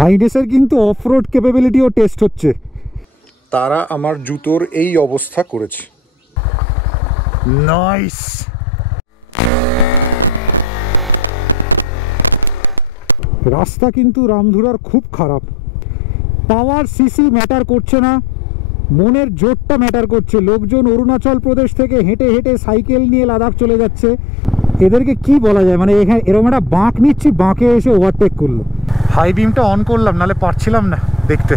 হাইনেসের কিন্তু off-road ক্যাপাবিলিটিও test হচ্ছে। তারা আমার জুতোর এই অবস্থা করেছে। নাইস। রাস্তা কিন্তু রামধুরার খুব খারাপ। পাওয়ার সিসি ম্যাটার করছে না, মনের জোরটা ম্যাটার করছে। লোকজন অরুণাচল প্রদেশ থেকে হেঁটে হেঁটে সাইকেল নিয়ে লাদাখ চলে যাচ্ছে। এদেরকে কি বলা যায়, মানে এখানে এরকম একটা বাঁক নিচ্ছি, বাঁকে এসে ওভারটেক করলো। হাই বিমটা অন করলাম, নাহলে পারছিলাম না দেখতে।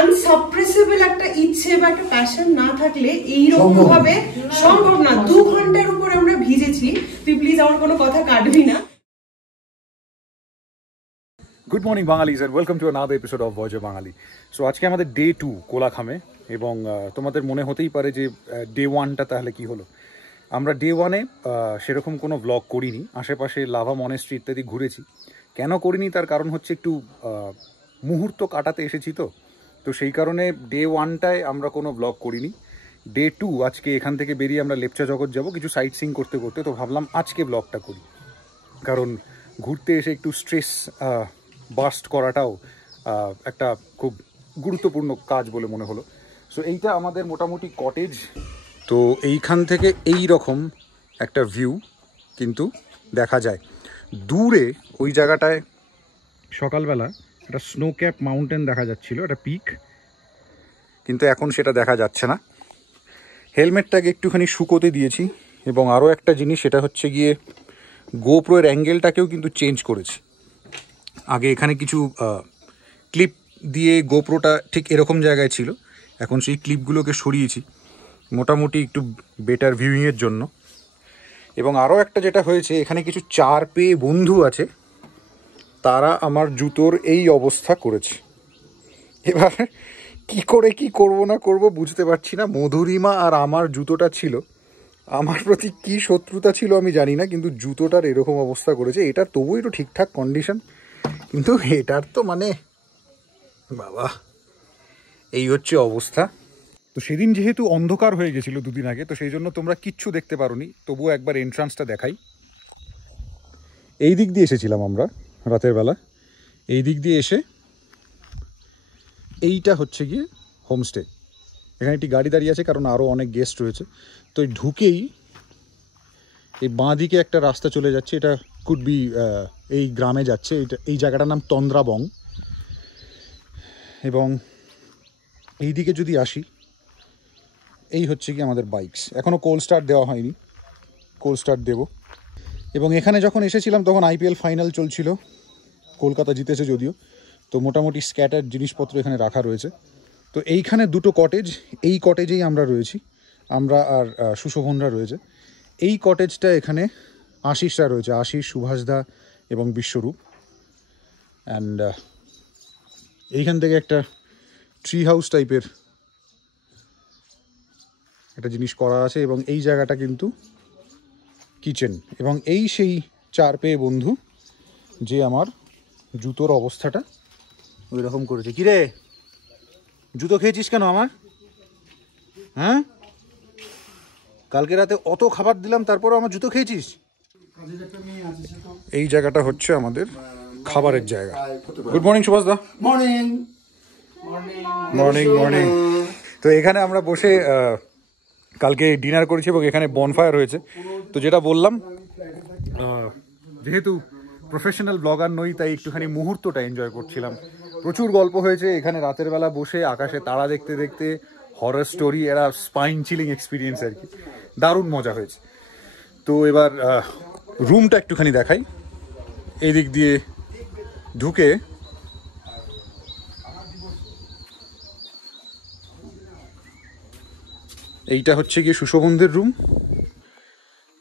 আনসাপ্রেসেবল একটা ইচ্ছে বা একটা প্যাশন না থাকলে এইরকম ভাবে সম্ভব না। 2 ঘন্টার উপর আমরা ভিজেছি। তুই প্লিজ আমার কোনো কথা কাটবি না। Good morning Bengalis and welcome to another episode of voice of Bangali. So আজকে আমাদের ডে 2 কোলাখামে, এবং তোমাদের মনে হতেই পারে যে ডে 1টা তাহলে কি হলো। আমরা ডে 1-এ সেরকম কোনো ব্লগ করিনি, আশেপাশে লাভা মনেস্ট্রি ইত্যাদি ঘুরেছি। কেন করিনি তার কারণ হচ্ছে একটু মুহূর্ত কাটাতে এসেছি, তো সেই কারণে ডে 1টায় আমরা কোনো ব্লগ করিনি। ডে 2 আজকে এখান থেকে বেরিয়ে আমরা লেপচা জগৎ যাব কিছু সাইট সিইং করতে করতে, তো ভাবলাম আজকে ব্লগটা করি, কারণ ঘুরতে এসে একটু স্ট্রেস বাস্ট করাটাও একটা খুব গুরুত্বপূর্ণ কাজ বলে মনে হলো। সো এইটা আমাদের মোটামুটি কটেজ। তো এইখান থেকে এই রকম একটা ভিউ কিন্তু দেখা যায় দূরে। ওই জায়গাটায় সকালবেলা একটা স্নো ক্যাপ মাউন্টেন দেখা যাচ্ছিল, একটা পিক, কিন্তু এখন সেটা দেখা যাচ্ছে না। হেলমেটটাকে একটুখানি শুকোতে দিয়েছি, এবং আরও একটা জিনিস, সেটা হচ্ছে গিয়ে গোপ্রোর অ্যাঙ্গেলটাকেও কিন্তু চেঞ্জ করেছি। আগে এখানে কিছু ক্লিপ দিয়ে গোপ্রোটা ঠিক এরকম জায়গায় ছিল, এখন সেই ক্লিপগুলোকে সরিয়েছি মোটামুটি একটু বেটার ভিউইংয়ের জন্য। এবং আরও একটা যেটা হয়েছে, এখানে কিছু 4 পেয়ে বন্ধু আছে, তারা আমার জুতোর এই অবস্থা করেছে। এবার কি করে কি করব না করব বুঝতে পারছি না। মধুরিমা আর আমার জুতোটা ছিল, আমার প্রতি কি শত্রুতা ছিল আমি জানি না, কিন্তু জুতোটার এরকম অবস্থা করেছে। এটার তবুও একটু ঠিকঠাক কন্ডিশন, কিন্তু এটার তো মানে বাবা, এই হচ্ছে অবস্থা। তো সেদিন যেহেতু অন্ধকার হয়ে গেছিল 2 দিন আগে, তো সেই জন্য তোমরা কিচ্ছু দেখতে পারোনি, তবুও একবার এন্ট্রান্সটা দেখাই। এই দিক দিয়ে এসেছিলাম আমরা রাতের বেলা, এই দিক দিয়ে এসে এইটা হচ্ছে গিয়ে হোমস্টে। এখানে একটি গাড়ি দাঁড়িয়ে আছে, কারণ আরও অনেক গেস্ট রয়েছে। তো ঢুকেই এই বাঁ দিকে একটা রাস্তা চলে যাচ্ছে, এটা কুড বি এই গ্রামে যাচ্ছে। এই জায়গাটার নাম তন্দ্রাবং। এবং এই দিকে যদি আসি, এই হচ্ছে কি আমাদের বাইকস। এখনও কোল্ড স্টার্ট দেওয়া হয়নি, কোল্ড স্টার্ট দেবো। এবং এখানে যখন এসেছিলাম তখন আইপিএল ফাইনাল চলছিল, কলকাতা জিতেছে যদিও। তো মোটামুটি স্ক্যাটার জিনিসপত্র এখানে রাখা রয়েছে। তো এইখানে 2টো কটেজ, এই কটেজেই আমরা রয়েছি, আমরা আর সুশোভনরা রয়েছে। এই কটেজটা এখানে আশিসরা রয়েছে, আশিস, সুভাষদা এবং বিশ্বরূপ। অ্যান্ড এইখান থেকে একটা ট্রি হাউস টাইপের একটা জিনিস করা আছে, এবং এই জায়গাটা কিন্তু কিচেন। এবং এই সেই 4 পেয়ে বন্ধু যে আমার জুতোর অবস্থাটা ওই রকম করেছে। কিরে, জুতো খেয়েছিস কেন আমার? হ্যাঁ, কালকে রাতে অত খাবার দিলাম, তারপরও আমার জুতো খেয়েছিস? এই জায়গাটা হচ্ছে আমাদের খাবারের জায়গা। গুড মর্নিং সুভাষদা। Morning morning morning. তো এখানে আমরা বসে কালকে ডিনার করেছি, এবং এখানে বনফায়ার হয়েছে। তো যেটা বললাম, যেহেতু প্রফেশনাল ব্লগার নই, তাই একটুখানি মুহূর্তটা এনজয় করছিলাম। প্রচুর গল্প হয়েছে এখানে রাতের বেলা বসে, আকাশে তারা দেখতে দেখতে, হরর স্টোরি, এরা স্পাইন চিলিং এক্সপিরিয়েন্স আর কি। দারুণ মজা হয়েছে। তো এবার রুমটা একটুখানি দেখাই। এই দিক দিয়ে ঢুকে এইটা হচ্ছে গিয়ে সুশোভনদের রুম,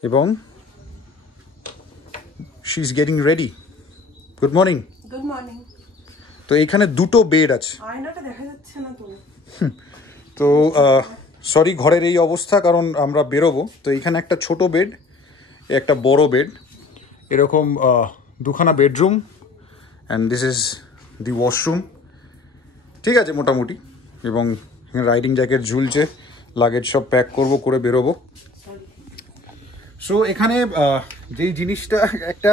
এবং she is getting ready. Good morning. Good morning. তো এইখানে 2টো বেড আছে। আয়নাটা দেখা যাচ্ছে না তো। তো সরি, ঘরের এই অবস্থা, কারণ আমরা বেরোবো। তো এইখানে একটা ছোট বেড, একটা বড় বেড, এরকম 2খানা bedroom, and this is the washroom. ঠিক আছে মোটামুটি। এবং রাইডিং জ্যাকেট ঝুলছে, লাগেজ সব প্যাক করব, করে বেরোবো। সো এখানে যেই জিনিসটা একটা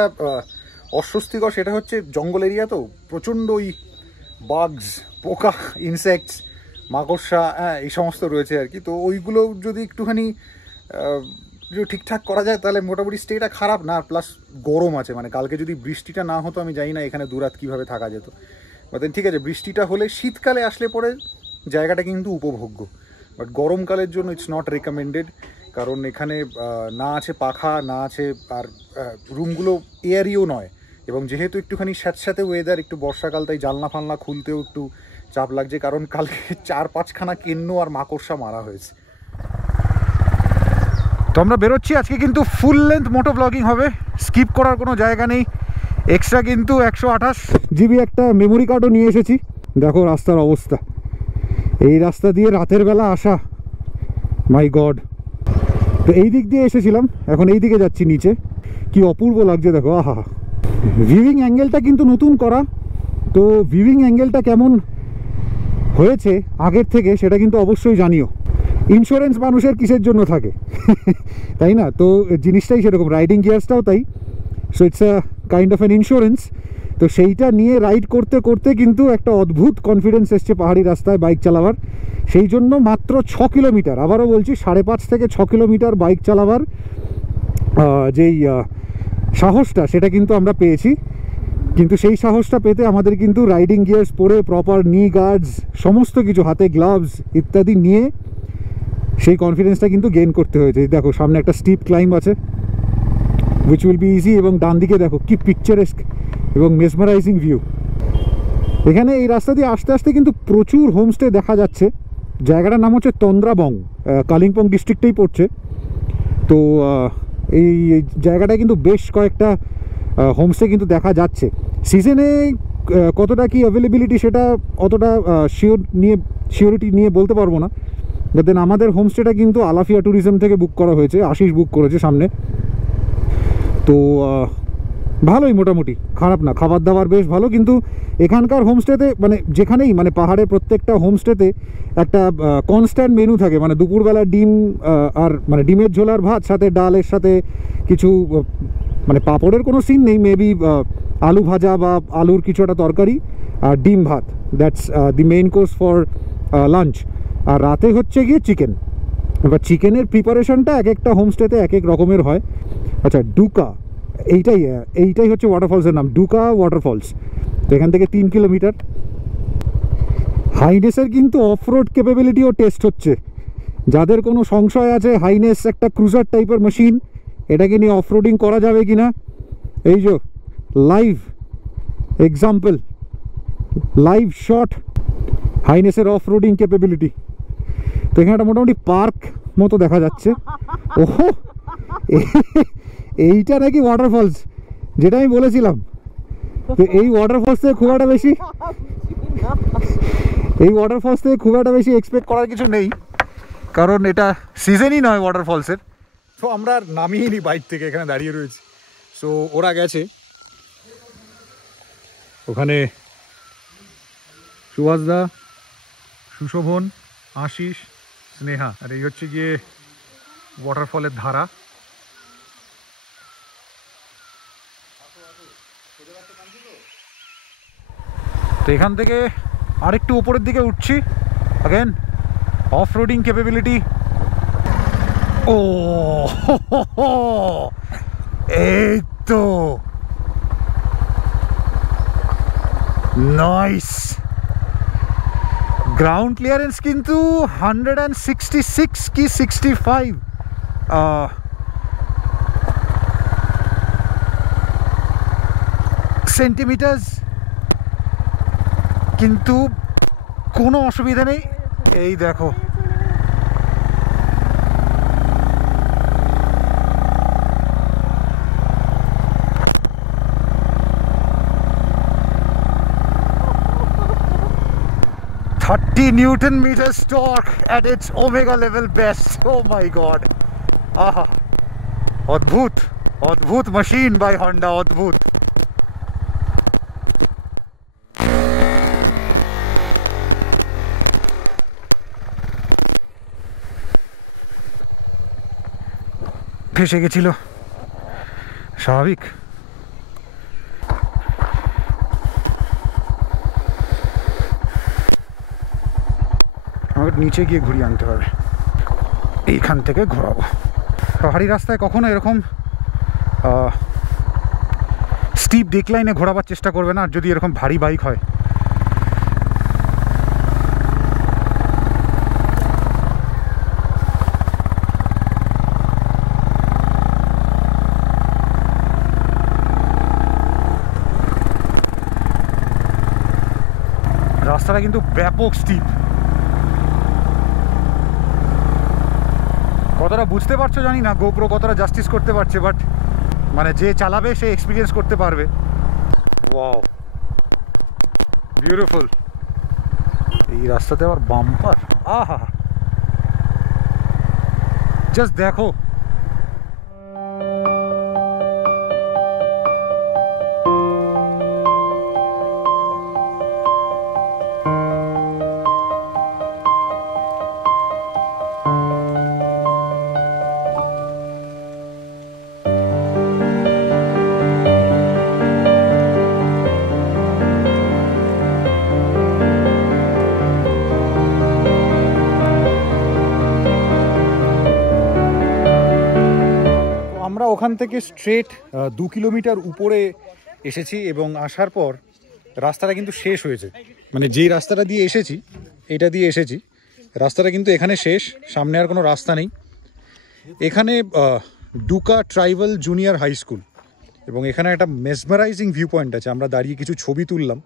অস্বস্তিকর সেটা হচ্ছে জঙ্গল এরিয়া, তো প্রচণ্ড ওই বাগস, পোকা, ইনসেক্টস, মাকড়সা, হ্যাঁ এই সমস্ত রয়েছে আর কি। তো ওইগুলো যদি একটুখানি যদি ঠিকঠাক করা যায় তাহলে মোটামুটি স্টেটা খারাপ না। প্লাস গরম আছে, মানে কালকে যদি বৃষ্টিটা না হতো আমি জানি না এখানে দুরাত কীভাবে থাকা যেত। বাট দেন ঠিক আছে, বৃষ্টিটা হলে শীতকালে আসলে পরে জায়গাটা কিন্তু উপভোগ্য, বাট গরমকালের জন্য ইটস নট রেকমেন্ডেড। কারণ এখানে না আছে পাখা, না আছে, আর রুমগুলো এয়ারিও নয়, এবং যেহেতু একটুখানি স্যাঁতস্যাঁতে ওয়েদার, একটু বর্ষাকাল, তাই জানলা ফালনা খুলতেও একটু চাপ লাগছে। কারণ কালকে 4-5খানা কেন্ন আর মাকড়সা মারা হয়েছে। তো আমরা বেরোচ্ছি আজকে, কিন্তু ফুল লেন্থ মোটো ব্লগিং হবে, স্কিপ করার কোনো জায়গা নেই। এক্সট্রা কিন্তু 128 GB একটা মেমোরি কার্ডও নিয়ে এসেছি। দেখো রাস্তার অবস্থা, এই রাস্তা দিয়ে রাতের বেলা আসা, মাই গড। তো এই দিক দিয়ে এসেছিলাম, এখন এই দিকে যাচ্ছি নিচে। কি অপূর্ব লাগছে দেখো, আহা। ভিউইং অ্যাঙ্গেলটা কিন্তু নতুন করা, তো ভিউইং অ্যাঙ্গেলটা কেমন হয়েছে আগের থেকে সেটা কিন্তু অবশ্যই জানিও। ইন্স্যুরেন্স মানুষের কিসের জন্য থাকে তাই না? তো জিনিসটাই সেরকম, রাইডিং গিয়ার্সটাও তাই। So it's a kind of an insurance. তো সেইটা নিয়ে রাইড করতে করতে কিন্তু একটা অদ্ভুত কনফিডেন্স এসছে পাহাড়ি রাস্তায় বাইক চালাবার। সেই জন্য মাত্র 6 কিলোমিটার, আবারও বলছি 5.5 থেকে 6 কিলোমিটার বাইক চালাবার যেই সাহসটা সেটা কিন্তু আমরা পেয়েছি। কিন্তু সেই সাহসটা পেতে আমাদের কিন্তু রাইডিং গিয়ার্স পরে, প্রপার নি গার্ডস, সমস্ত কিছু, হাতে গ্লাভস ইত্যাদি নিয়ে সেই কনফিডেন্সটা কিন্তু গেইন করতে হয়েছে। দেখো সামনে একটা স্টিপ ক্লাইম্ব আছে, উইচ উইল বি ইজি, এবং ডান দিকে দেখো কি পিকচারেস্ক এবং মেসমারাইজিং ভিউ। এখানে এই রাস্তা দিয়ে আস্তে আস্তে কিন্তু প্রচুর হোমস্টে দেখা যাচ্ছে। জায়গাটার নাম হচ্ছে তন্দ্রাবং, কালিম্পং ডিস্ট্রিক্টেই পড়ছে। তো এই জায়গাটা কিন্তু বেশ কয়েকটা হোমস্টে কিন্তু দেখা যাচ্ছে। সিজনে কতটা কি অ্যাভেলেবিলিটি সেটা অতটা শিওরিটি নিয়ে বলতে পারবো না। দেন আমাদের হোমস্টেটা কিন্তু আলাফিয়া ট্যুরিজম থেকে বুক করা হয়েছে, আশিস বুক করেছে সামনে। তো ভালোই, মোটামুটি খারাপ না, খাবার দাবার বেশ ভালো। কিন্তু এখানকার হোমস্টেতে মানে যেখানেই, মানে পাহাড়ের প্রত্যেকটা হোমস্টেতে একটা কনস্ট্যান্ট মেনু থাকে, মানে দুপুরবেলা ডিম আর মানে ডিমের ঝোলার ভাত, সাথে ডালের সাথে কিছু, মানে পাঁপড়ের কোনো সিন নেই, মেবি আলু ভাজা বা আলুর কিছু একটা তরকারি আর ডিম ভাত, that's the main course for lunch. আর রাতে হচ্ছে গিয়ে চিকেন। এবার চিকেনের প্রিপারেশনটা এক একটা হোমস্টেতে এক এক রকমের হয়। আচ্ছা, ডুকা, এইটাই হচ্ছে ওয়াটারফলসের নাম, ডুকা ওয়াটারফলস। তো এখান থেকে 3 কিলোমিটার। হাইনেসের কিন্তু অফরোড ক্যাপাবিলিটিও টেস্ট হচ্ছে। যাদের কোনো সংশয় আছে হাইনেস একটা ক্রুজার টাইপের মেশিন, এটাকে নিয়ে অফরোডিং করা যাবে কিনা, এই যে লাইভ এক্সাম্পল, লাইভ শট হাইনেসের অফরোডিং ক্যাপাবিলিটি। তো এখানে একটা মোটামুটি পার্ক মতো দেখা যাচ্ছে। ওহো, এইটা নাকি ওয়াটারফলস, যেটা আমি বলেছিলাম। তো এই ওয়াটারফলস থেকে খুব একটা বেশি এক্সপেক্ট করার কিছু নেই, কারণ এটা সিজনই নয় ওয়াটারফলসের। তো আমরা আর নামিয়েই বাইক থেকে, এখানে দাঁড়িয়ে রয়েছি। সো ওরা গেছে ওখানে, সুভাষদা, সুশোভন, আশিস, স্নেহা, আর এই হচ্ছে গিয়ে ওয়াটারফলের ধারা। তো এখান থেকে আরেকটু উপরের দিকে উঠছি, अगेन অফ রোডিং ক্যাপাবিলিটি। ও এই তো নাইস। গ্রাউন্ড ক্লিয়ারেন্স কিন্তু 166 কি 65 সেন্টিমিটার, কিন্তু কোনো অসুবিধা নেই। এই দেখো, Newton meters torque at its omega level best. Oh my god, aha, অদ্ভুত machine by Honda, অদ্ভুত। ফেসে গেছিল, স্বাভাবিক। আমাকে নিচে গিয়ে ঘুরিয়ে আনতে হবে, এইখান থেকে ঘোরাবো। পাহাড়ি রাস্তায় কখনো এরকম স্টিপ ডিক্লাইনে ঘোরাবার চেষ্টা করবে না, আর যদি এরকম ভারী বাইক হয়। রাস্তাটা কিন্তু ব্যাপক স্টিপ। কতটা বুঝতে পারছো জানি না, গোপ্রো কতটা জাস্টিস করতে পারছে, বাট মানে যে চালাবে সে এক্সপিরিয়েন্স করতে পারবে। Wow, beautiful. এই রাস্তাতে আবার বাম্পার, আহা জাস্ট দেখো। আমরা ওখান থেকে স্ট্রেট 2 কিলোমিটার উপরে এসেছি এবং আসার পর রাস্তাটা কিন্তু শেষ হয়েছে। মানে যেই রাস্তাটা দিয়ে এসেছি, এটা দিয়ে এসেছি, রাস্তাটা কিন্তু এখানে শেষ, সামনে আর কোনো রাস্তা নেই। এখানে Duka tribal junior high school, এবং এখানে একটা মেসমারাইজিং ভিউ পয়েন্ট আছে। আমরা দাঁড়িয়ে কিছু ছবি তুললাম।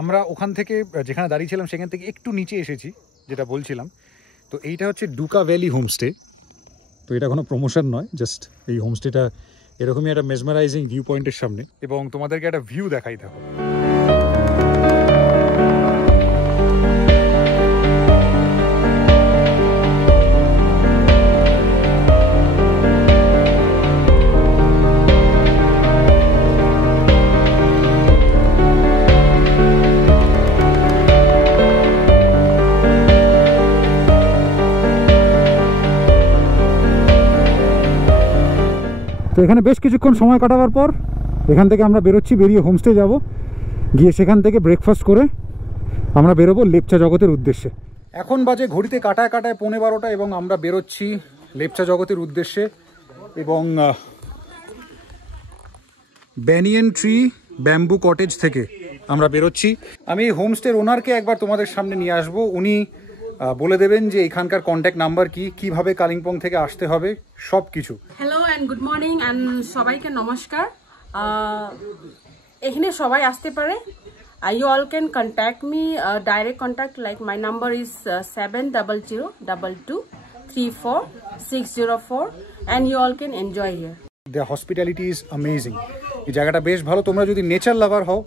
আমরা ওখান থেকে যেখানে দাঁড়িয়েছিলাম সেখান থেকে একটু নিচে এসেছি, যেটা বলছিলাম। তো এইটা হচ্ছে ডুকা ভ্যালি হোমস্টে। তো এটা কোনো প্রমোশন নয়, জাস্ট এই হোমস্টেটা এরকমই একটা মেসমারাইজিং ভিউ পয়েন্টের সামনে, এবং তোমাদেরকে একটা ভিউ দেখাই থাকো। তো এখানে বেশ কিছুক্ষণ সময় কাটাবার পর এখান থেকে আমরা বেরোচ্ছি, বেরিয়ে হোমস্টে যাব, গিয়ে সেখান থেকে ব্রেকফাস্ট করে আমরা বেরোবো লেপচা জগতের উদ্দেশ্যে। এখন বাজে ঘড়িতে কাটায় 11:15 এবং আমরা বেরোচ্ছি লেপচা জগতের উদ্দেশ্যে। এবং ব্যানিয়ান ট্রি ব্যাম্বু কটেজ থেকে আমরা বেরোচ্ছি। আমি হোমস্টের ওনারকে একবার তোমাদের সামনে নিয়ে আসবো, উনি বলে দেবেন যে এখানকার কন্ট্যাক্ট নাম্বার কি, কিভাবে কালিম্পং থেকে আসতে হবে, সব কিছু। Hello and good morning and সবাইকে নমস্কার। এখানে সবাই আসতে পারে। You all can contact me, direct contact, like my number is 70022234 and you all can enjoy here. The hospitality is amazing. এই জায়গাটা বেশ ভালো। তোমরা যদি নেচার লাভার হও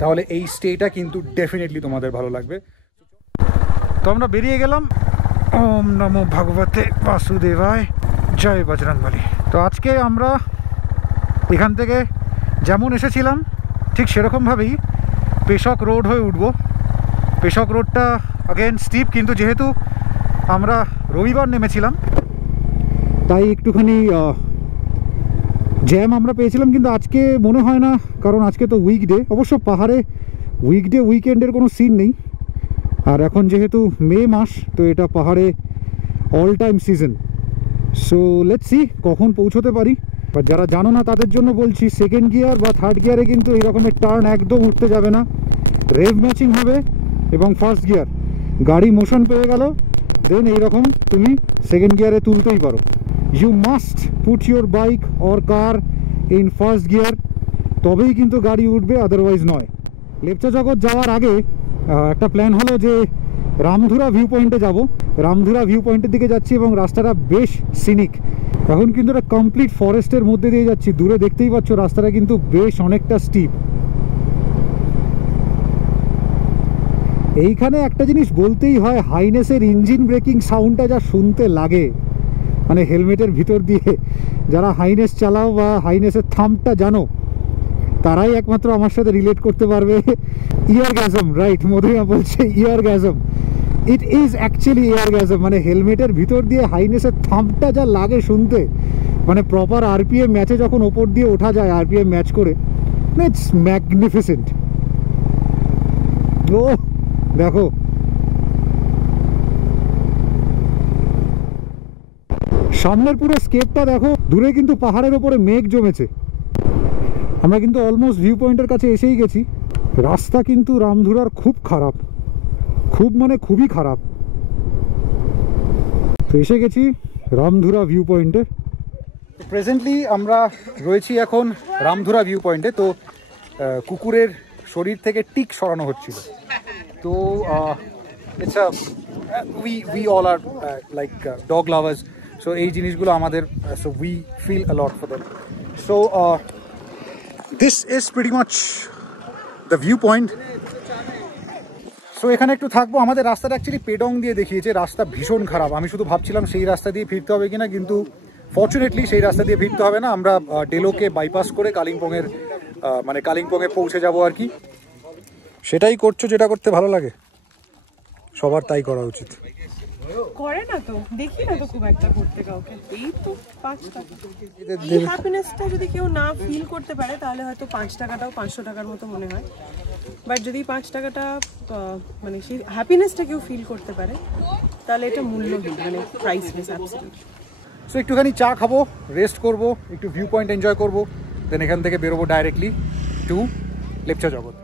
তাহলে এই স্টেটা কিন্তু ডেফিনেটলি তোমাদের ভালো লাগবে। তো আমরা বেরিয়ে গেলাম। ওম নমো ভগবতে বাসুদেবায়, জয় বজরংবলী। তো আজকে আমরা এখান থেকে যেমন এসেছিলাম ঠিক সেরকমভাবেই পেশক রোড হয়ে উঠব। পেশক রোডটা অ্যাগেন স্টিপ, কিন্তু যেহেতু আমরা রবিবার নেমেছিলাম তাই একটুখানি জ্যাম আমরা পেয়েছিলাম, কিন্তু আজকে মনে হয় না, কারণ আজকে তো উইকডে। অবশ্য পাহাড়ে উইকডে উইকেন্ডের কোনো সিন নেই, আর এখন যেহেতু মে মাস তো এটা পাহাড়ে all time season. So let's see কখন পৌঁছতে পারি। বা যারা জানো না তাদের জন্য বলছি, সেকেন্ড গিয়ার বা থার্ড গিয়ারে কিন্তু এই রকমের টার্ন একদম উঠতে যাবে না। রেভ ম্যাচিং হবে, এবং ফার্স্ট গিয়ার গাড়ি মোশন পেয়ে গেল দেন এইরকম তুমি সেকেন্ড গিয়ারে তুলতেই পারো। You must put your bike or car in first gear, তবেই কিন্তু গাড়ি উঠবে, আদারওয়াইজ নয়। লেপচা জগৎ যাওয়ার আগে একটা প্ল্যান হলো যে রামধুরা ভিউ পয়েন্টে যাব। রামধুরা ভিউ পয়েন্টের দিকে যাচ্ছি এবং রাস্তাটা বেশ সিনিক। এখন কিন্তু একটা কমপ্লিট ফরেস্টের মধ্যে দিয়ে যাচ্ছি। দূরে দেখতেই পাচ্ছ রাস্তাটা কিন্তু বেশ অনেকটা স্টিপ। এইখানে একটা জিনিস বলতেই হয়, হাইনেসের ইঞ্জিন ব্রেকিং সাউন্ডটা যা শুনতে লাগে, মানে হেলমেটের ভিতর দিয়ে যারা হাইনেস চালাও বা হাইনেসের থাম্পটা জানো তারাই একমাত্র আমার সাথে রিলেট করতে পারবে। ইয়ারগ্যাজম, রাইট, মধুরিমা বলছে ইয়ারগ্যাজম। ইট ইজ অ্যাকচুয়ালি এয়ারগ্যাজম, মানে হেলমেটের ভিতর দিয়ে হাইনেসের থাম্পটা যা লাগে শুনতে, মানে প্রপার আরপিএম ম্যাচে যখন ওপর দিয়ে ওঠা যায় আরপিএম ম্যাচ করে, ইটস ম্যাগনিফিসেন্ট। ও দেখো সামনের পুরো স্কেপটা দেখো, দূরে কিন্তু পাহাড়ের ওপরে মেঘ জমেছে। আমরা কিন্তু অলমোস্ট ভিউ পয়েন্টের কাছে এসেই গেছি। রাস্তা কিন্তু রামধুরার খুব খারাপ, খুব মানে খুবই খারাপ। তো এসে গেছি রামধুরা ভিউ পয়েন্টে। প্রেজেন্টলি আমরা রয়েছি এখন রামধুরা ভিউ পয়েন্টে। তো কুকুরের শরীর থেকে টিক সরানো হচ্ছিল। তো it's we all are like dog lovers, so এই জিনিসগুলো আমাদের, so we feel a lot for that. So this is pretty much the view point. So এখানে একটু থাকবো। আমাদের রাস্তাটা অ্যাকচুয়ালি পেডং দিয়ে দেখিয়েছে, রাস্তা ভীষণ খারাপ। আমি শুধু ভাবছিলাম সেই রাস্তা দিয়ে ফিরতে হবে কিনা, কিন্তু ফর্চুনেটলি সেই রাস্তা দিয়ে ফিরতে হবে না। আমরা ডেলোকে বাইপাস করে কালিম্পংয়ের মানে কালিম্পংয়ে পৌঁছে যাব আর কি। সেটাই করছো যেটা করতে ভালো লাগে, সবার তাই করা উচিত। করে না তো, দেখি না তো খুব একটা করতে কাউকে। এই তো 5 টাকা, এই হ্যাপিনেসটা যদি কেউ না ফিল করতে পারে তাহলে হয়তো 5 টাকাটাও 500 টাকার মতো মনে হয়। বাট যদি 5 টাকাটা মানে সেই হ্যাপিনেসটা কেউ ফিল করতে পারে তাহলে এটা মূল্যহীন, মানে প্রাইসলেস অ্যাবসলিউটলি। সো একটুখানি চা খাবো, রেস্ট করব, একটু ভিউ পয়েন্ট এনজয় করবো, দেন এখান থেকে বেরোবো ডাইরেক্টলি টু লেপচা জগৎ।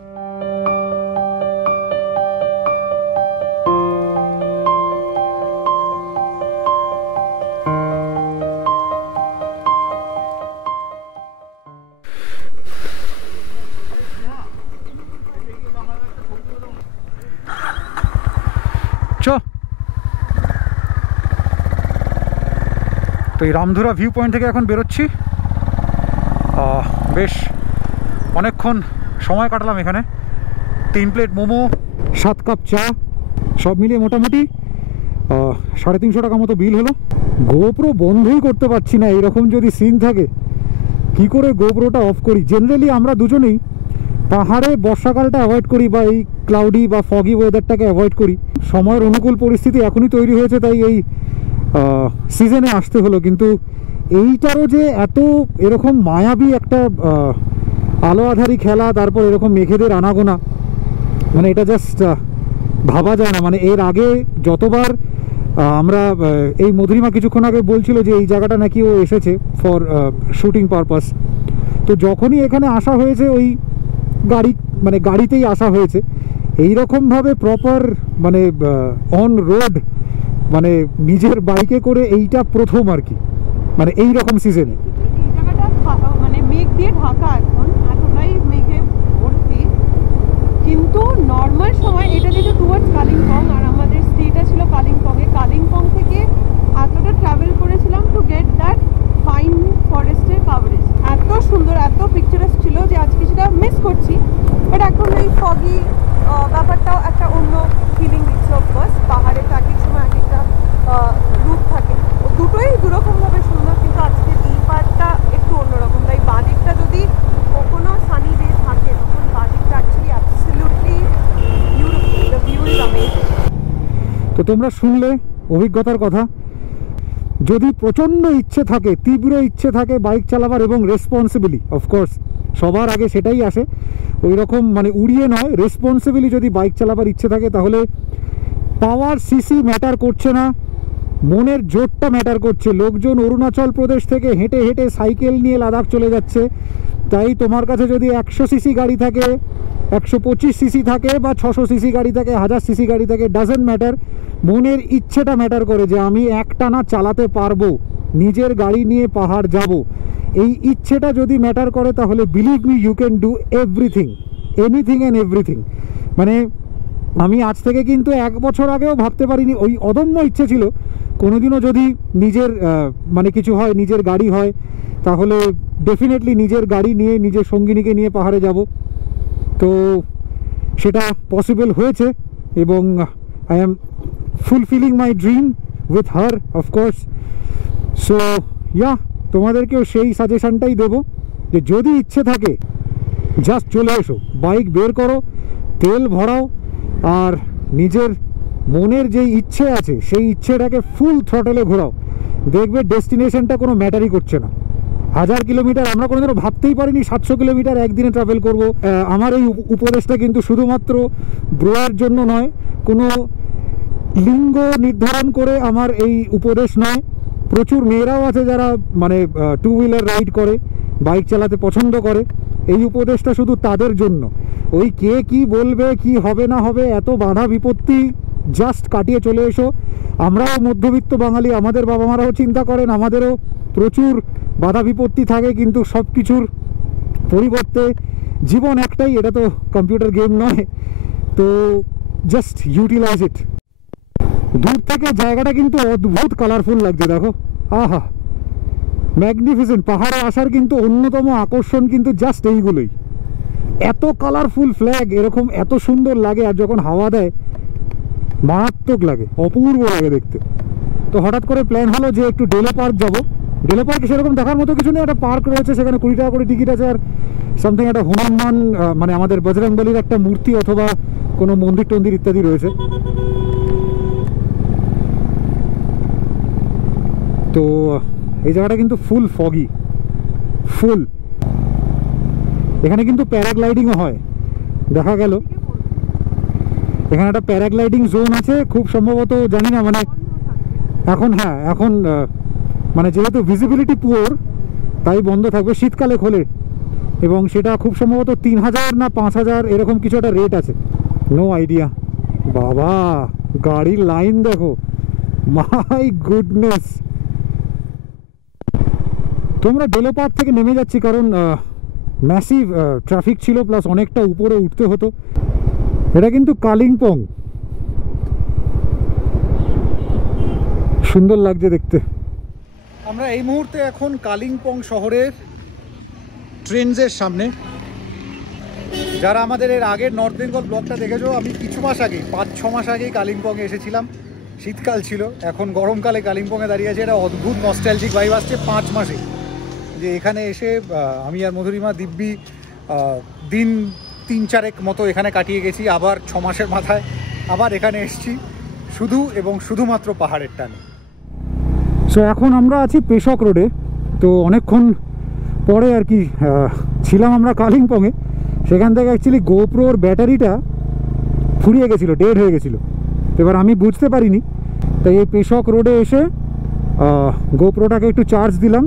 তো এই রামধুরা ভিউ পয়েন্ট থেকে এখন বেরোচ্ছি। বেশ অনেকক্ষণ সময় কাটালাম এখানে। 3 প্লেট মোমো, 7 কাপ চা, সব মিলিয়ে মোটামুটি 350 টাকা মতো বিল হলো। গোপ্রো বন্ধই করতে পারছি না, এইরকম যদি সিন থাকে কি করে গোপ্রোটা অফ করি। জেনারেলি আমরা দুজনেই পাহাড়ে বর্ষাকালটা অ্যাভয়েড করি, বা এই ক্লাউডি বা ফগি ওয়েদারটাকে অ্যাভয়েড করি। সময়ের অনুকূল পরিস্থিতি এখনই তৈরি হয়েছে, তাই এই সিজনে আসতে হলো। কিন্তু এইটারও যে এত এরকম মায়াবী একটা আলো আধারি খেলা, তারপর এরকম মেঘেদের আনাগোনা, মানে এটা জাস্ট ভাবা যায় না। মানে এর আগে যতবার আমরা এই মধুরিমা কিছুক্ষণ আগে বলছিল যে এই জায়গাটা নাকি ও এসেছে ফর শুটিং পারপাস, তো যখনই এখানে আসা হয়েছে ওই মানে গাড়িতেই আসা হয়েছে। এইরকমভাবে প্রপার মানে অন রোড, মানে নিজের বাইকে করে এইটা প্রথম আর কি, মানে এই রকম সিজনে। এই জায়গাটা মানে মেঘ দিয়ে ঢাকা, এখন এতটাই মেঘে ভর্তি। কিন্তু নর্মাল সময় এটা যেটা টুয়ার্ডস কালিম্পং, আর আমাদের স্টেটা ছিল কালিম্পংয়ে। কালিম্পং থেকে এতটা ট্রাভেল করেছিলাম টু গেট দ্যাট ফাইন ফরেস্টের কাভারেজ। এত সুন্দর, এত পিকচারাস ছিল যে আজকে সেটা মিস করছি। বাট এখন এই ফগি ব্যাপারটাও একটা অন্য ফিলিং দিচ্ছে। অফকোর্স পাহাড়ে তো এক এক সময় এক একটা রূপ থাকে, দুটোই দুরকমভাবে সুন্দর, কিন্তু আজকের এই পার্টটা একটু অন্যরকম। তাই বাদিকটা যদি কখনো সানি ডে থাকে তখন বাদিকটা actually absolutely beautiful, the view is amazing. তো তোমরা শুনলে অভিজ্ঞতার কথা। যদি প্রচণ্ড ইচ্ছে থাকে, তীব্র ইচ্ছে থাকে বাইক চালাবার, এবং রেসপন্সিবিলি, অফকোর্স সবার আগে সেটাই আসে, ওই রকম মানে উড়িয়ে নয়, রেসপন্সিবিলি যদি বাইক চালাবার ইচ্ছে থাকে, তাহলে পাওয়ার সিসি ম্যাটার করছে না, মনের জোরটা ম্যাটার করছে। লোকজন অরুণাচল প্রদেশ থেকে হেঁটে হেঁটে সাইকেল নিয়ে লাদাখ চলে যাচ্ছে। তাই তোমার কাছে যদি 100 সিসি গাড়ি থাকে, 125 সিসি থাকে, বা 600 সিসি গাড়ি থাকে, 1000 সিসি গাড়ি থাকে, ডাজেন্ট ম্যাটার, মনের ইচ্ছেটা ম্যাটার করে যে আমি একটানা চালাতে পারবো, নিজের গাড়ি নিয়ে পাহাড় যাব। এই ইচ্ছেটা যদি ম্যাটার করে তাহলে believe me, you can do everything, anything and everything. মানে আমি আজ থেকে কিন্তু 1 বছর আগেও ভাবতে পারিনি, ওই অদম্য ইচ্ছে ছিল কোনোদিনও যদি নিজের মানে কিছু হয়, নিজের গাড়ি হয়, তাহলে ডেফিনেটলি নিজের গাড়ি নিয়ে, নিজের সঙ্গিনীকে নিয়ে পাহাড়ে যাব। তো সেটা পসিবল হয়েছে, এবং I am fulfilling my dream with her, of course. So yeah, তোমাদেরকেও সেই সাজেশনটাই দেবো যে যদি ইচ্ছে থাকে জাস্ট চলে এসো, বাইক বের করো, তেল ভরাও, আর নিজের মনের যে ইচ্ছে আছে সেই ইচ্ছেটাকে ফুল থ্রটলে ঘোরাও, দেখবে ডেস্টিনেশনটা কোনো ম্যাটারই করছে না। 1000 কিলোমিটার আমরা কোনোদিনও ভাবতেই পারিনি 700 কিলোমিটার একদিনে ট্রাভেল করব। আমার এই উপদেশটা কিন্তু শুধুমাত্র ব্রোয়ার জন্য নয়, কোনো লিঙ্গ নির্ধারণ করে আমার এই উপদেশ নয়। প্রচুর মেয়েরাও আছে যারা মানে 2 হুইলার রাইড করে, বাইক চালাতে পছন্দ করে। এই উপদেশটা শুধু তাদের জন্য। ওই কে কি বলবে, কি হবে না হবে, এত বাধা বিপত্তি জাস্ট কাটিয়ে চলে এসো। আমরাও মধ্যবিত্ত বাঙালি, আমাদের বাবা মারাও চিন্তা করেন, আমাদেরও প্রচুর বাধা বিপত্তি থাকে, কিন্তু সব কিছুর পরিবর্তে জীবন একটাই, এটা তো কম্পিউটার গেম নয়। তো জাস্ট ইউটিলাইজ ইট। দূর থেকে জায়গাটা কিন্তু অদ্ভুত কালারফুল লাগছে, দেখো, আহা ম্যাগনিফিসেন্ট। পাহাড়ে আসার কিন্তু অন্যতম আকর্ষণ কিন্তু জাস্ট এইগুলোই, এত কালারফুল ফ্ল্যাগ, এরকম এত সুন্দর লাগে। আর যখন হাওয়া দেয় মারাত্মক লাগে, অপূর্ব লাগে দেখতে। তো হঠাৎ করে প্ল্যান হলো যে একটু ডেলো পার্ক যাবো। ডেলো পার্কে সেরকম দেখার মতো কিছু নেই, একটা পার্ক রয়েছে, সেখানে 20 টাকা করে টিকিট আছে। আর সামথিং একটা হনুমান মানে আমাদের বজরংবলীর একটা মূর্তি অথবা কোনো মন্দির টন্দির ইত্যাদি রয়েছে। তো এই জায়গাটা কিন্তু ফুল ফগি, ফুল। এখানে কিন্তু প্যারাগ্লাইডিংও হয়, দেখা গেল। এখানে একটা প্যারাগ্লাইডিং জোন আছে খুব সম্ভবত, জানি না মানে এখন। হ্যাঁ এখন মানে যেহেতু ভিজিবিলিটি পুয়ার তাই বন্ধ থাকবে, শীতকালে খোলে। এবং সেটা খুব সম্ভবত 3000 না 5000 এরকম কিছু একটা রেট আছে, নো আইডিয়া। বাবা গাড়ির লাইন দেখো, মাই গুডনেস। তো আমরা ডেলো পার্ক থেকে নেমে যাচ্ছি, কারণ ম্যাসিভ ট্রাফিক ছিল, প্লাস অনেকটা উপরে উঠতে হতো। এটা কিন্তু কালিম্পং, সুন্দর লাগছে দেখতে। আমরা এই মুহূর্তে এখন কালিম্পং শহরের ট্রেন্ডসের সামনে। যারা আমাদের এর আগের নর্থ বেঙ্গল ব্লগটা দেখেছো, আমি কিছু মাস আগে 5-6 মাস আগেই কালিম্পংয়ে এসেছিলাম। শীতকাল ছিল, এখন গরমকালে কালিম্পংয়ে দাঁড়িয়ে আছে। এটা অদ্ভুত নস্টালজিক ভাইব আসছে 5 মাসে, যে এখানে এসে আমি আর মধুরিমা দিব্যি দিন 3-4 মতো এখানে কাটিয়ে গেছি। আবার 6 মাসের মাথায় আবার এখানে এসেছি, শুধু এবং শুধুমাত্র পাহাড়ের টানে। সো এখন আমরা আছি পেশক রোডে। তো অনেকক্ষণ পরে আর কি ছিলাম আমরা কালিম্পংয়ে। সেখান থেকে অ্যাকচুয়ালি গোপ্রোর ব্যাটারিটা ফুরিয়ে গেছিলো, ডেড হয়ে গেছিলো। এবার আমি বুঝতে পারিনি, তাই এই পেশক রোডে এসে গোপ্রোটাকে একটু চার্জ দিলাম।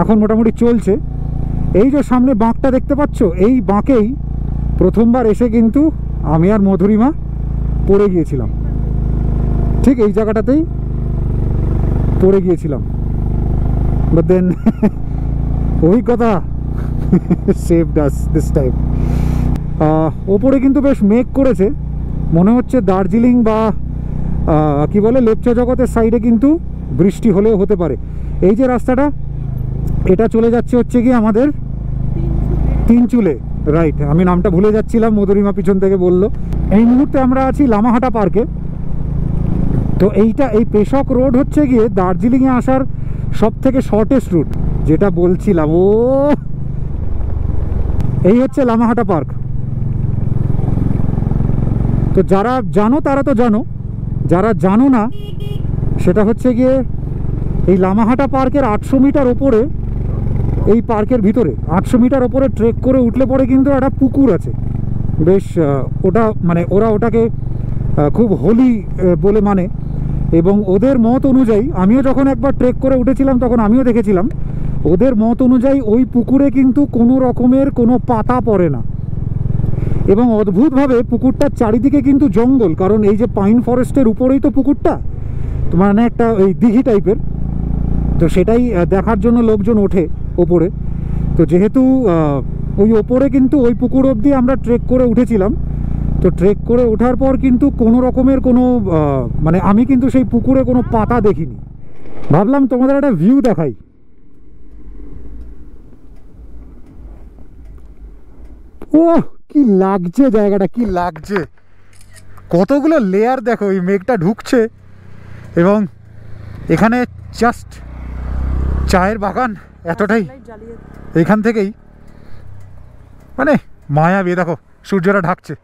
এখন মোটামুটি চলছে। এই যে সামনে বাঁকটা দেখতে পাচ্ছ, এই বাঁকেই প্রথমবার এসে কিন্তু আমি আর মধুরিমা পড়ে গিয়েছিলাম, ঠিক এই জায়গাটাতেই পড়ে গিয়েছিলাম। বাট দেন অভিজ্ঞতা সেভড আস দিস টাইম। ওপরে কিন্তু বেশ মেঘ করেছে, মনে হচ্ছে দার্জিলিং বা কি বলে লেপচা জগতের সাইডে কিন্তু বৃষ্টি হলেও হতে পারে। এই যে রাস্তাটা, এটা চলে যাচ্ছে হচ্ছে কি আমাদের তিনচুলে, রাইট। আমি নামটা ভুলে যাচ্ছিলাম, মধুরিমা পিছন থেকে বললো। এই মুহূর্তে আমরা আছি লামাহাটা পার্কে। তো এই পেশক রোড হচ্ছে গিয়ে দার্জিলিংয়ে আসার সব থেকে শর্টেস্ট রুট, যেটা বলছিলাম। ও এই হচ্ছে লামাহাটা পার্ক। তো যারা জানো তারা তো জানো, যারা জানো না সেটা হচ্ছে গিয়ে এই লামাহাটা পার্কের 800 মিটার ওপরে, এই পার্কের ভিতরে 800 মিটার ওপরে ট্রেক করে উঠলে পরে কিন্তু একটা পুকুর আছে বেশ। ওটা মানে ওরা ওটাকে খুব হোলি বলে মানে। এবং ওদের মত অনুযায়ী, আমিও যখন একবার ট্রেক করে উঠেছিলাম তখন আমিও দেখেছিলাম, ওদের মত অনুযায়ী ওই পুকুরে কিন্তু কোনো রকমের কোনো পাতা পড়ে না। এবং অদ্ভুতভাবে পুকুরটার চারিদিকে কিন্তু জঙ্গল, কারণ এই যে পাইন ফরেস্টের উপরেই তো পুকুরটা, মানে একটা ওই দিঘি টাইপের। তো সেটাই দেখার জন্য লোকজন ওঠে ওপরে। তো যেহেতু ওই ওপরে কিন্তু ওই পুকুর অবধি আমরা ট্রেক করে উঠেছিলাম। তো ট্রেক করে ওঠার পর কিন্তু কোনো রকমের কোনো মানে আমি কিন্তু সেই পুকুরে কোনো পাতা দেখিনি। ভাবলাম তোমাদের একটা ভিউ দেখাই। ও কি লাগছে জায়গাটা, কি লাগছে, কতগুলো লেয়ার দেখো। এই মেঘটা ঢুকছে এবং এখানে জাস্ট চায়ের বাগান, এতটাই এইখান থেকেই মানে মায়াবী। দেখো সূর্যটা ঢাকছে,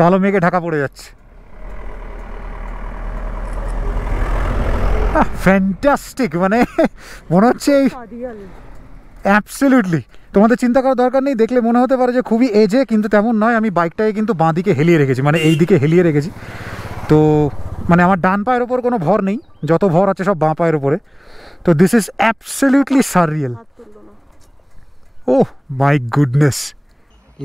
কালো মেঘে ঢাকা পড়ে যাচ্ছে। ফ্যান্টাস্টিক, মানে মনে হচ্ছে এই অ্যাবসলিউটলি তোমাদের চিন্তা করার দরকার নেই, দেখলে মনে হতে পারে যে খুবই এজে, কিন্তু তেমন নয়। আমি বাইকটাকে কিন্তু বাঁ দিকে হেলিয়ে রেখেছি, মানে এই দিকে হেলিয়ে রেখেছি। তো মানে আমার ডান পায়ের ওপর কোনো ভর নেই, যত ভর আছে সব বাঁ পায়ের ওপরে। তো this is absolutely surreal. Oh my goodness.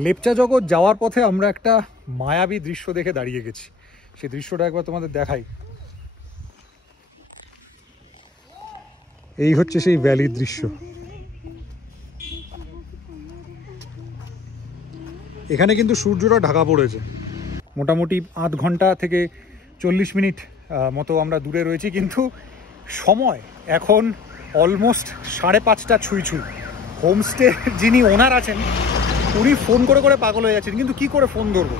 Lepcha Jagat যাওয়ার পথে আমরা একটা মায়াবী দৃশ্য দেখে দাঁড়িয়ে গেছি, সেই দৃশ্যটা একবার তোমাদের দেখাই। এই হচ্ছে সেই ভ্যালির দৃশ্য। এখানে কিন্তু সূর্যটা ঢাকা পড়েছে। মোটামুটি আধ ঘন্টা থেকে 40 মিনিট মতো আমরা দূরে রয়েছি, কিন্তু সময় এখন অলমোস্ট 5:30 ছুঁই। হোমস্টে যিনি ওনার আছেন উনি ফোন করে করে পাগল হয়ে যাচ্ছেন, কিন্তু কি করে ফোন ধরবো,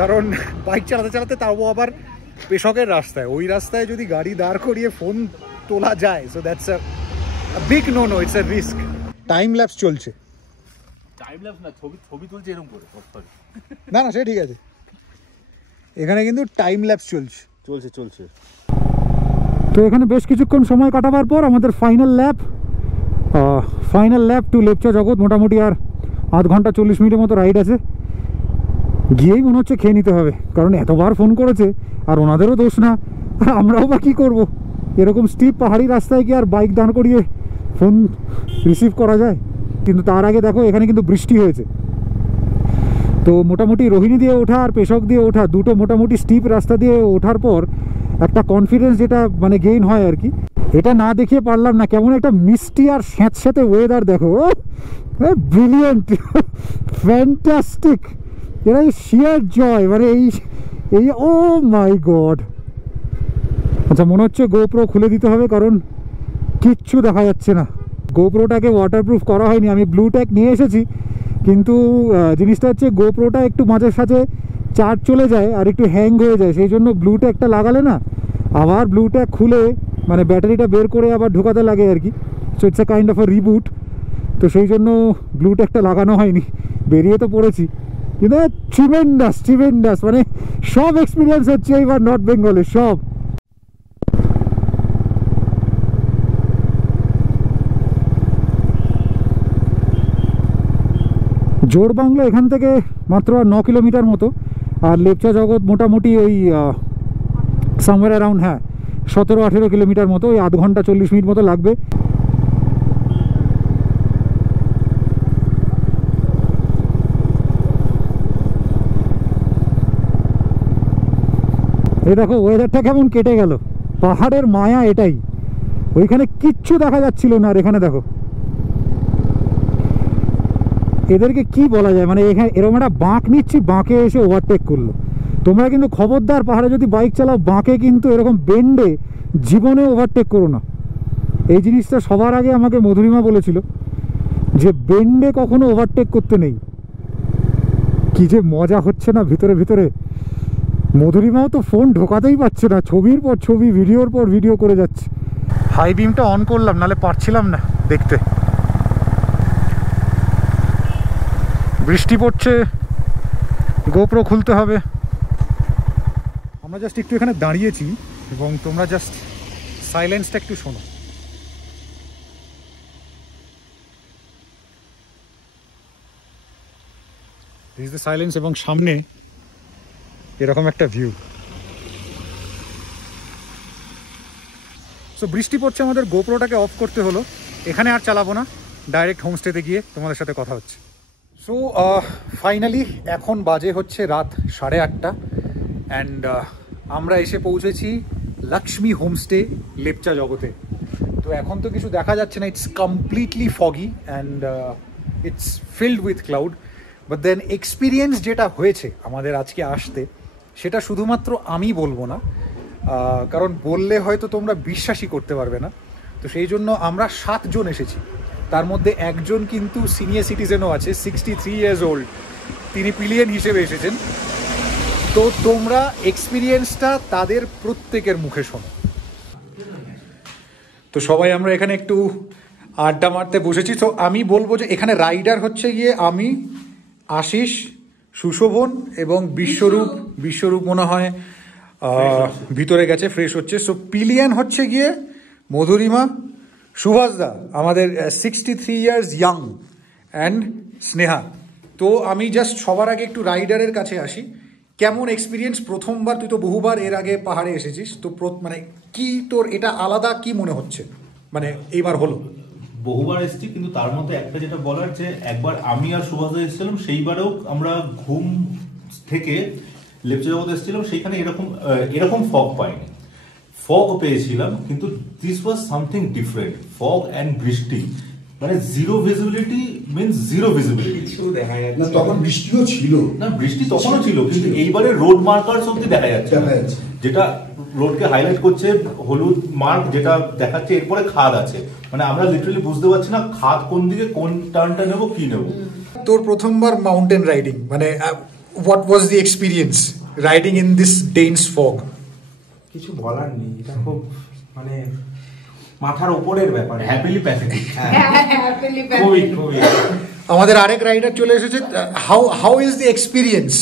কারণ বাইক চালাতে চালাতে তাও আবার পেশকের রাস্তায়, ওই রাস্তায় যদি গাড়ি দাঁড় করিয়ে ফোন তোলা যায়, so that's a big no, it's a risk. Time lapse চলছে। টাইম ল্যাপস না, ছবি তুলছে এরকম করে। না সে ঠিক আছে, এখানে কিন্তু টাইম ল্যাপস চলছে। তো এখানে বেশ কিছুক্ষণ সময় কাটাবার পর আমাদের ফাইনাল ল্যাপ টু লেপচা জগৎ। মোটামুটি আর আধ ঘন্টা 40 মিনিটের মতো রাইড আছে। গিয়েই মনে হচ্ছে খেয়ে নিতে হবে, কারণ এতবার ফোন করেছে, আর ওনাদেরও দোষ না, আমরাও বা কী করবো। এরকম স্টিপ পাহাড়ি রাস্তায় কি আর বাইক দাঁড় করিয়ে ফোন রিসিভ করা যায়? কিন্তু তার আগে দেখো এখানে কিন্তু বৃষ্টি হয়েছে। তো মোটামুটি রোহিণী দিয়ে ওঠা আর পেশক দিয়ে ওঠা, দুটো মোটামুটি স্টিপ রাস্তা দিয়ে ওঠার পর একটা কনফিডেন্স যেটা মানে গেইন হয় আর কি, এটা না দেখিয়ে পারলাম না। কেমন একটা মিষ্টি আর স্যাঁতস্যাঁতে ওয়েদার দেখো, ব্রিলিয়েন্ট, ফ্যান্টাস্টিক। এটা শিয়ার জয়, মানে এই ও মাই গড। আচ্ছা, মনে হচ্ছে গোপ্রো খুলে দিতে হবে, কারণ কিচ্ছু দেখা যাচ্ছে না। গোপ্রোটাকে ওয়াটারপ্রুফ করা হয়নি, আমি ব্লু ট্যাগ নিয়ে এসেছি, কিন্তু জিনিসটা হচ্ছে গোপ্রোটা একটু মাঝে সাঝে চার্জ চলে যায় আর একটু হ্যাং হয়ে যায়, সেই জন্য ব্লু ট্যাগটা লাগালে না আবার ব্লু ট্যাগ খুলে মানে ব্যাটারিটা বের করে আবার ঢোকাতে লাগে আর কি। So it's a kind of a reboot. তো সেই জন্য ব্লু ট্যাগটা লাগানো হয়নি, বেরিয়ে তো পড়েছি। কিন্তু ট্রিমেন্ডাস, মানে সব এক্সপিরিয়েন্স হচ্ছে এইবার নর্থ বেঙ্গলে সব। জোড়বাংলা এখান থেকে মাত্র 9 কিলোমিটার মতো, আর লেপচা জগৎ মোটামুটি ওই সামওয়্যার অ্যারাউন্ড 17-18 কিলোমিটার মতো, ওই আধ ঘন্টা 40 মিনিট মতো লাগবে। এই দেখো ওয়েদারটা কেমন কেটে গেল, পাহাড়ের মায়া এটাই। ওইখানে কিচ্ছু দেখা যাচ্ছিল না, আর এখানে দেখো। এদেরকে কি বলা যায়, মানে এখানে এরকম একটা বাঁক নিচ্ছি, বাঁকে এসে ওভারটেক করলো। তোমরা কিন্তু খবরদার পাহাড়ে যদি বাইক চালাও, বাঁকে কিন্তু এরকম বেন্ডে জীবনে ওভারটেক করো না। এই জিনিসটা সবার আগে আমাকে মধুরিমা বলেছিল যে বেন্ডে কখনো ওভারটেক করতে নেই। কি যে মজা হচ্ছে না ভিতরে ভিতরে। মধুরিমাও তো ফোন ঢোকাতেই পারছে না, ছবির পর ছবি, ভিডিওর পর ভিডিও করে যাচ্ছে। হাই বিমটা অন করলাম, নাহলে পারছিলাম না দেখতে। বৃষ্টি পড়ছে, গোপ্রো খুলতে হবে। আমরা জাস্ট একটু এখানে দাঁড়িয়েছি এবং তোমরা জাস্ট সাইলেন্সটা একটু শোনো। দিস ইজ দ্য সাইলেন্স, এবং সামনে এরকম একটা ভিউ। সো বৃষ্টি পড়ছে, আমাদের গোপ্রোটাকে অফ করতে হলো। এখানে আর চালাবো না, ডাইরেক্ট হোমস্টেতে গিয়ে তোমাদের সাথে কথা হচ্ছে। সো ফাইনালি এখন বাজে হচ্ছে রাত 8:30, অ্যান্ড আমরা এসে পৌঁছেছি লক্ষ্মী হোমস্টে লেপচা জগতে। তো এখন তো কিছু দেখা যাচ্ছে না, it's completely foggy and it's filled with cloud. But then experience যেটা হয়েছে আমাদের আজকে আসতে, সেটা শুধুমাত্র আমি বলবো না, কারণ বললে হয়তো তোমরা বিশ্বাসই করতে পারবে না। তো সেই জন্য আমরা 7 জন এসেছি, তার মধ্যে একজন কিন্তু সিনিয়র সিটিজেনও আছে, 63 ইয়ার্স ওল্ড, তিনি পিলিয়ন হিসেবে এসেছেন। তো তোমরা এক্সপিরিয়েন্সটা তাদের প্রত্যেকের মুখে শোনো। তো সবাই আমরা এখানে একটু আড্ডা মারতে বসেছি। তো আমি বলবো যে এখানে রাইডার হচ্ছে গিয়ে আমি, আশিস, সুশোভন এবং বিশ্বরূপ মনে হয় ভিতরে গেছে, ফ্রেশ হচ্ছে। সো পিলিয়ান হচ্ছে গিয়ে মধুরিমা, সুভাষদা আমাদের 63 ইয়ার্স ইয়াং, অ্যান্ড স্নেহা। তো আমি জাস্ট সবার আগে একটু রাইডারের কাছে আসি। কেমন এক্সপিরিয়েন্স? প্রথমবার, তুই তো বহুবার এর আগে পাহাড়ে এসেছিস, তো মানে কি তোর এটা আলাদা কি মনে হচ্ছে, মানে এইবার হলো? বহুবার এসেছি, কিন্তু তার মধ্যে একটা যেটা বলার, যে একবার আমি আর সুভাষ এসেছিলাম, সেইবারেও আমরা ঘুম থেকে লেপচা জগৎ এসেছিলাম, সেইখানে এরকম ফগ পাইনি। ফগ পেয়েছিলাম, কিন্তু this was something different. Fog and বৃষ্টি, মানে zero visibility means zero visibility, কিছু দেখা যাচ্ছে না। তখন বৃষ্টিও ছিল না, বৃষ্টি তখনও ছিল, কিন্তু এইবারে রোড মার্কার্স অব্দি দেখা যাচ্ছে, যেটা রোডকে হাইলাইট করছে হলুদ মার্ক, যেটা দেখাচ্ছে এরপরে খাদ আছে। মানে আমরা লিটারালি বুঝতে পারছি না খাদ কোন দিকে, কোন টার্নটা নেবো, কি নেবো। তোর প্রথমবার মাউন্টেন রাইডিং, মানে what was the experience riding in this dense fog? কিছু বলার নেই, এটা খুব মানে মাথার উপরের ব্যাপার। হ্যাপিলি প্যাসেঞ্জার, খুবই খুবই। আমাদের আরেক রাইডার চলে এসেছে। How is the experience?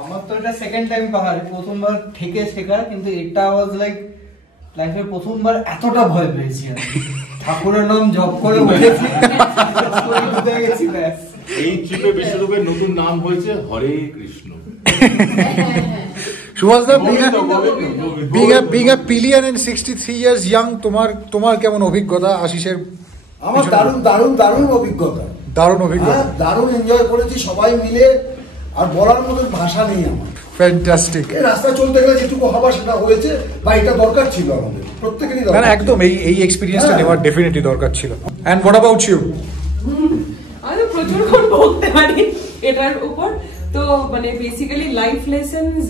আমার তো এটা সেকেন্ড টাইম পাহাড়ে, প্রথমবার থেকে শেখা, কিন্তু এটা ওয়াজ লাইক লাইফের প্রথমবার এতটা ভয় পেয়েছি আমি। ঠাকুরের নাম জপ করে উঠেছি, এই ট্রিপে বিশ্বরূপের নতুন নাম হয়েছে হরে Krishna. সুভাষদা, being a pillion and 63 years young, তোমার কেমন অভিজ্ঞতা? আশিসের আমার দারুণ অভিজ্ঞতা, দারুণ এনজয় করেছি সবাই মিলে, আর বলার মতো ভাষা নেই আমার। ফ্যান্টাস্টিক। এই রাস্তা চলতে গেলে যেটুকু হবার সেটা হয়েছে, বা এটা দরকার ছিল আমাদের প্রত্যেকেরই দরকার। না একদম এই এক্সপিরিয়েন্সটা নেওয়ার ডেফিনেটলি দরকার ছিল। And what about you? আমি প্রচুর কোন বলতে পারি এটার উপর। তো মানে basically life lessons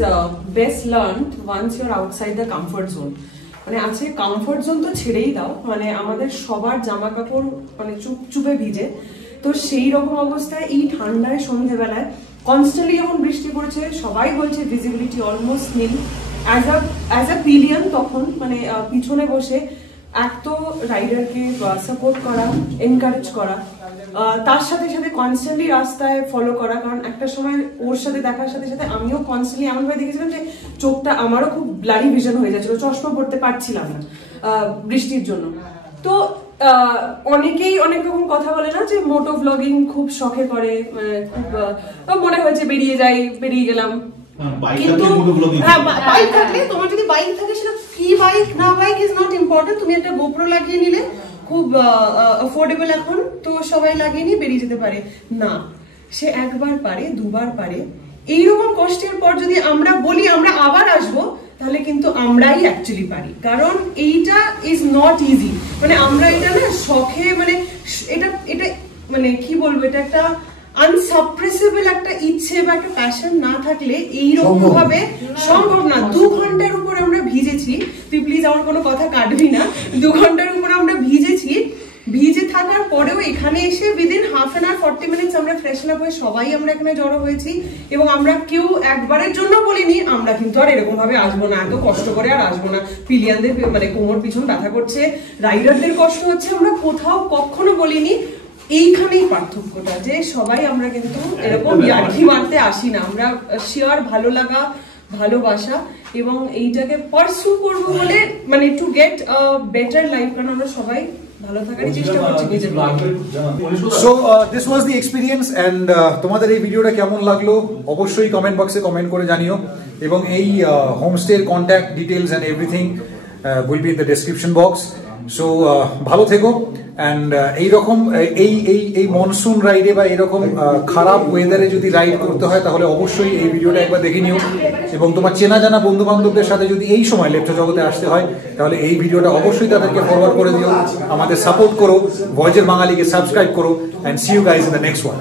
best learned once you are outside the comfort zone. মানে আজকে কমফর্ট জোন তো ছেড়েই দাও, মানে আমাদের সবার জামা কাপড় মানে চুপচুপে ভিজে। তো সেই রকম অবস্থায় এই ঠান্ডায় সন্ধ্যেবেলায় কনস্ট্যান্টলি যখন বৃষ্টি পড়ছে, সবাই বলছে visibility almost nil. As a pillion তখন মানে পিছনে বসে এক তো রাইডারকে সাপোর্ট করা, এনকারেজ করা, তার সাথে সাথে কনস্ট্যান্টলি রাস্তায় ফলো করা। কারণ একটা সময় ওর সাথে দেখার সাথে সাথে আমিও কনস্ট্যান্টলি এমনভাবে দেখেছিলাম যে চোখটা আমারও খুব ব্লারি ভিশন হয়ে যাচ্ছিল, চশমা পড়তে পারছিলাম না বৃষ্টির জন্য। তো অনেকেই অনেক রকম কথা বলে না, যে মোটো ব্লগিং খুব শখে করে, খুব মনে হয়েছে বেরিয়ে গেলাম। কিন্তু হ্যাঁ, বাইক থাকলে, তোমার যদি বাইক থাকে, সেটা কি বাইক না বাইক ইজ নট ইম্পর্টেন্ট। তুমি একটা গোপ্রো লাগিয়ে নিলে, খুব অ্যাফোর্ডেবল এখন, তো সবাই লাগিয়ে নিয়ে বেরিয়ে যেতে পারে না। সে একবার পারে, দুবার পারে। এইরকম কষ্টের পর যদি আমরা বলি আমরা আবার আসবো, তাহলে কিন্তু আমরাই অ্যাকচুয়ালি পারি। কারণ এইটা ইজ নট ইজি। মানে আমরা এটা না শখে, মানে এটা মানে কি বলবো, এটা একটা আনসাপ্রেসেবল একটা ইচ্ছে বা একটা প্যাশন না থাকলে এইরকম ভাবে সম্ভব না। 2 ঘন্টার উপর আমরা ভিজেছি, তুই প্লিজ আমার কোনো কথা কাটবি না। 2 ঘন্টার উপর আমরা ভিজেছি, ভিজে থাকার পরেও এখানে এসে within half an hour 40 minutes আমরা ফ্রেশন আপ হয়ে সবাই আমরা এখানে জড়ো হয়েছি। এবং আমরা কেউ একবারের জন্য বলিনি আমরা কিন্তু আর এরকম ভাবে আসবো না, এত কষ্ট করে আর আসবো না। পিলিয়ানদের মানে কোমর পিছন ব্যথা করছে, রাইডারদের কষ্ট হচ্ছে, আমরা কোথাও কখনো বলিনি। এইখানেই পার্থক্যটা, যে সবাই আমরা কিন্তু এরকম ইয়ার্কি মারতে আসি না, আমরা শিওর ভালো লাগা, ভালোবাসা এবং এইটাকে পারসু করবো বলে, মানে to get a better life. কারণ আমরা সবাই ভালো থাকারই চেষ্টা করছি নিজের লাইফে। So this was the experience. And তোমাদের এই ভিডিওটা কেমন লাগলো অবশ্যই কমেন্ট বক্সে কমেন্ট করে জানিও। এবং এই হোমস্টের contact details and everything will be in the description box. So ভালো থেকো। অ্যান্ড এইরকম এই মনসুন রাইডে বা এরকম খারাপ ওয়েদারে যদি রাইড করতে হয়, তাহলে অবশ্যই এই ভিডিওটা একবার দেখে নিও। এবং তোমার চেনা জানা বন্ধু বান্ধবদের সাথে যদি এই সময় লেপচা জগতে আসতে হয়, তাহলে এই ভিডিওটা অবশ্যই তাদেরকে ফরওয়ার্ড করে দিও। আমাদের সাপোর্ট করো, ভয়েজের বাঙালিকে সাবস্ক্রাইব করো। And see you guys in the next one.